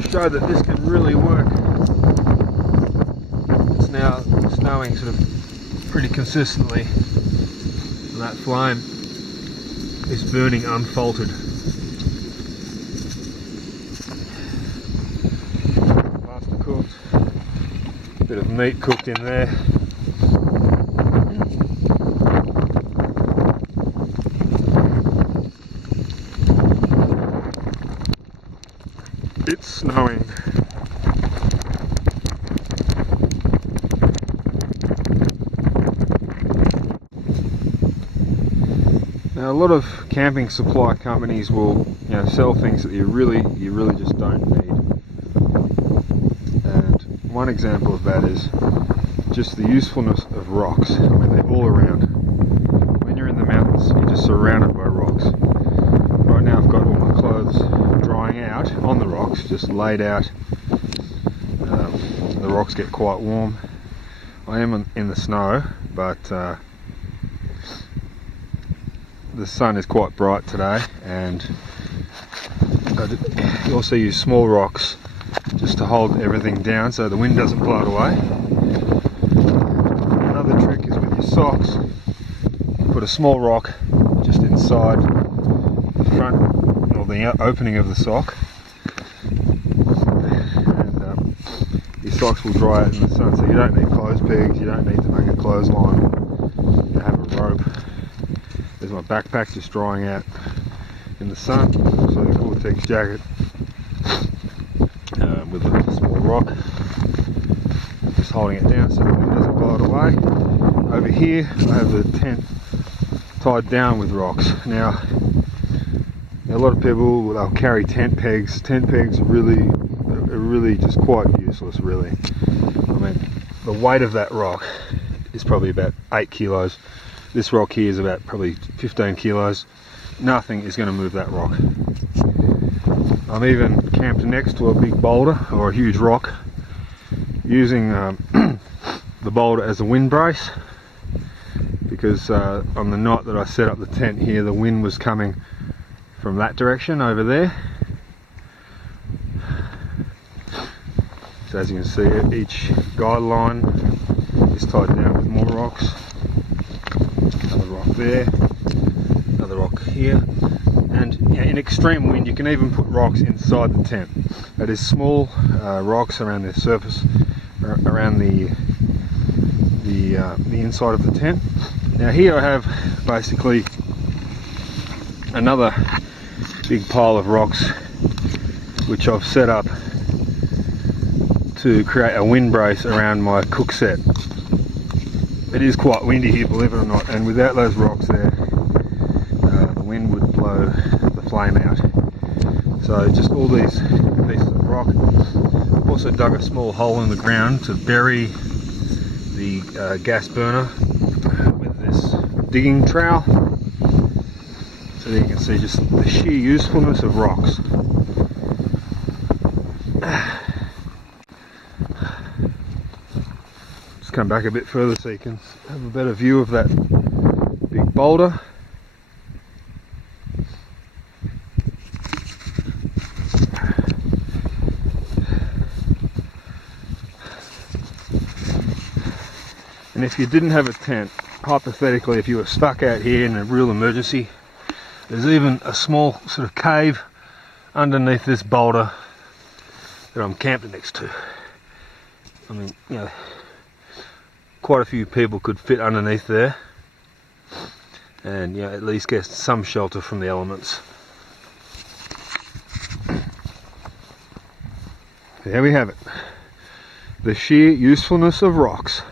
to show that this can really work. It's now snowing sort of pretty consistently, and that flame is burning unfaltered. Pasta cooked, bit of meat cooked in there. It's snowing. Now a lot of camping supply companies will, sell things that you really just don't need. And one example of that is just the usefulness of rocks. I mean, they're all around. When you're in the mountains, you're just surrounded by rocks. Right now I've got all my clothes drying out on the rocks, just laid out. The rocks get quite warm. I am in the snow, but the sun is quite bright today, and I also use small rocks just to hold everything down so the wind doesn't blow it away. Another trick is with your socks, put a small rock just inside the front or the opening of the sock, and your socks will dry out in the sun, so you don't need clothes pegs, you don't need to make a clothesline, you have a rope. There's my backpack just drying out in the sun, so the Gore-Tex jacket with a small rock, just holding it down so the wind doesn't blow it away. Over here I have the tent tied down with rocks. Now a lot of people, they'll carry tent pegs. Tent pegs are really just quite useless, really. I mean, the weight of that rock is probably about 8 kilos. This rock here is about probably 15 kilos. Nothing is going to move that rock. I'm even camped next to a big boulder or a huge rock, using the boulder as a wind brace, because on the night that I set up the tent here, the wind was coming from that direction over there. So as you can see, each guideline is tied down with more rocks. Another rock there, another rock here, and in extreme wind you can even put rocks inside the tent. That is small rocks around the surface, around the inside of the tent. Now here I have basically another big pile of rocks which I've set up to create a wind brace around my cookset. It is quite windy here, believe it or not, and without those rocks there, the wind would blow the flame out. So just all these pieces of rock. I've also dug a small hole in the ground to bury the gas burner with this digging trowel. So there you can see just the sheer usefulness of rocks. Just come back a bit further so you can have a better view of that big boulder. And if you didn't have a tent, hypothetically, if you were stuck out here in a real emergency, there's even a small sort of cave underneath this boulder that I'm camped next to. I mean, quite a few people could fit underneath there, and at least get some shelter from the elements. There we have it. The sheer usefulness of rocks.